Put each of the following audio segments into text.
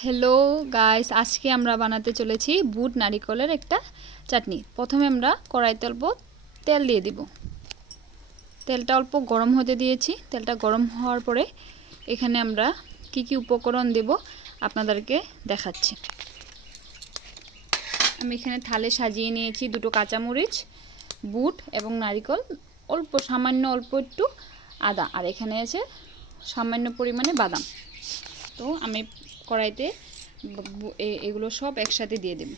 Hello guys, আজকে আমরা বানাতে চলেছি বুট নারিকলের একটা চাটনি। প্রথমে আমরা কড়াইতে অল্প তেল দিয়ে দিব। তেলটা অল্প গরম হতে দিয়েছি। তেলটা গরম হওয়ার পরে এখানে আমরা কি কি উপকরণ দেব আপনাদেরকে দেখাচ্ছি। আমি এখানে থালে সাজিয়ে নিয়েছি দুটো কাঁচামরিচ, বুট এবং নারিকল, সামান্য অল্প একটু আদা, আর এখানে আছে সামান্য পরিমাণে বাদাম। তো আমি কড়াইতে এগুলো সব একসাথে দিয়ে দেব।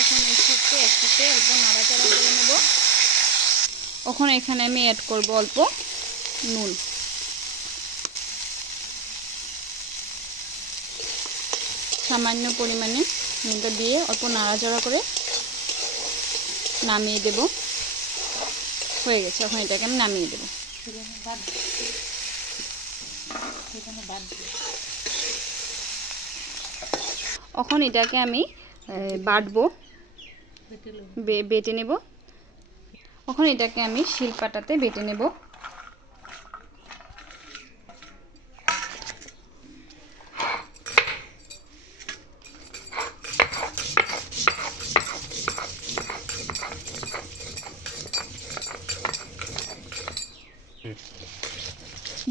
এখন এর সাথে একসাথে অল্প নাড়াচাড়া করে নেব। এখন এখানে আমি অ্যাড করব অল্প নুন। সামান্য পরিমাণে নুনটা দিয়ে অল্প নাড়াচাড়া করে নামিয়ে দেব। হয়ে গেছে, এখন এটাকে আমি নামিয়ে দেব। এখন এটাকে আমি বাটবো, বেটে নেব। এখন এটাকে আমি শিলপাটাতে বেটে নেব।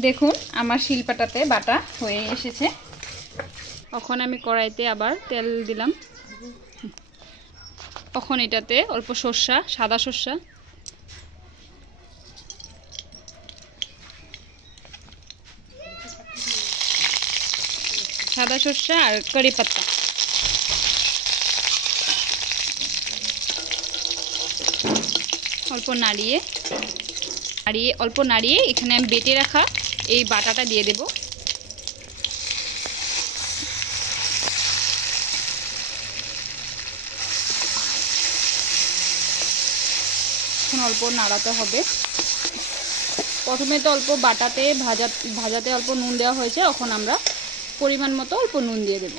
দেখুন আমার শিলপাটাতে বাটা হয়ে এসেছে। এখন আমি কড়াইতে আবার তেল দিলাম। এখন এটাতে অল্প সর্ষা, সাদা সর্ষা, আর কারি পাতা অল্প নাড়িয়ে এখানে আমি বেটে রাখা এই বাটাটা দিয়ে দেব। এখন অল্প নাড়াতে হবে। প্রথমে তো অল্প বাটাতে ভাজাতে অল্প নুন দেওয়া হয়েছে। এখন আমরা পরিমাণ মতো অল্প নুন দিয়ে দেব।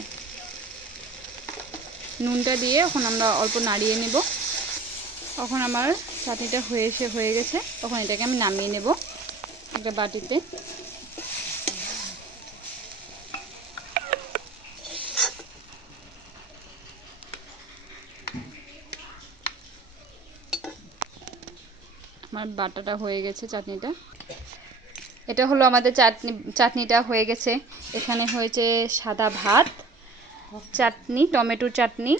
নুনটা দিয়ে এখন আমরা অল্প নাড়িয়ে নেব। এখন আমার চাটনিটা হয়ে গেছে। তখন এটাকে আমি নামিয়ে নেব একটা বাটিতে। আমার বাটাটা হয়ে গেছে, চাটনিটা। এটা হলো আমাদের চাটনিটা হয়ে গেছে। এখানে হয়েছে সাদা ভাত, চাটনি, টমেটো চাটনি,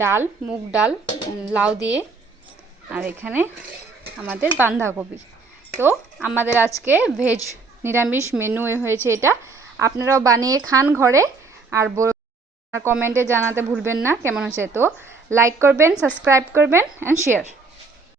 ডাল, মুগ ডাল, লাউ দিয়ে, আর এখানে আমাদের বাঁধাকপি। তো আমাদের আজকে ভেজ নিরামিষ মেনু হয়েছে এটা। আপনারাও বানিয়ে খান ঘরে, আর কমেন্টে জানাতে ভুলবেন না কেমন হয়েছে। তো লাইক করবেন, সাবস্ক্রাইব করবেন অ্যান্ড শেয়ার।